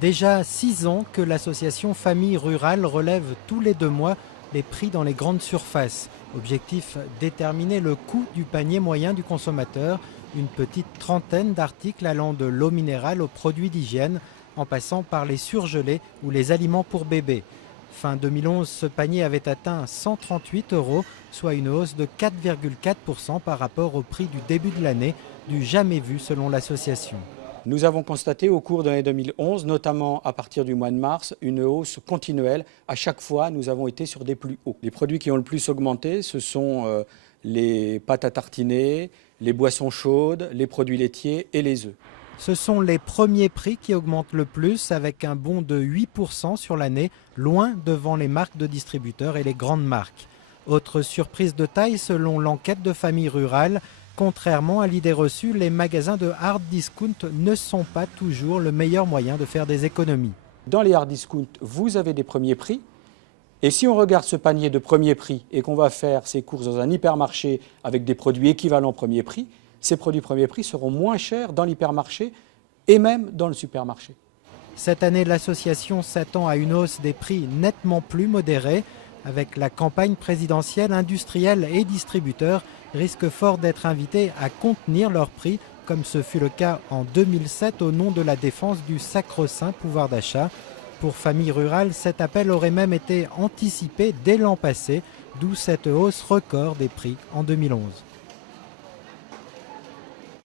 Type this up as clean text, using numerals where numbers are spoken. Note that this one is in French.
Déjà 6 ans que l'association Famille Rurale relève tous les 2 mois les prix dans les grandes surfaces. Objectif, déterminer le coût du panier moyen du consommateur, une petite trentaine d'articles allant de l'eau minérale aux produits d'hygiène, en passant par les surgelés ou les aliments pour bébés. Fin 2011, ce panier avait atteint 138 €, soit une hausse de 4,4% par rapport au prix du début de l'année, du jamais vu selon l'association. Nous avons constaté au cours de l'année 2011, notamment à partir du mois de mars, une hausse continuelle. À chaque fois, nous avons été sur des plus hauts. Les produits qui ont le plus augmenté, ce sont les pâtes à tartiner, les boissons chaudes, les produits laitiers et les œufs. Ce sont les premiers prix qui augmentent le plus, avec un bond de 8% sur l'année, loin devant les marques de distributeurs et les grandes marques. Autre surprise de taille selon l'enquête de Famille Rurale, contrairement à l'idée reçue, les magasins de hard discount ne sont pas toujours le meilleur moyen de faire des économies. Dans les hard discount, vous avez des premiers prix. Et si on regarde ce panier de premier prix et qu'on va faire ses courses dans un hypermarché avec des produits équivalents premier prix, ces produits premier prix seront moins chers dans l'hypermarché et même dans le supermarché. Cette année, l'association s'attend à une hausse des prix nettement plus modérée. Avec la campagne présidentielle, industriels et distributeurs risquent fort d'être invités à contenir leurs prix, comme ce fut le cas en 2007 au nom de la défense du sacro-saint pouvoir d'achat. Pour Famille Rurale, cet appel aurait même été anticipé dès l'an passé, d'où cette hausse record des prix en 2011.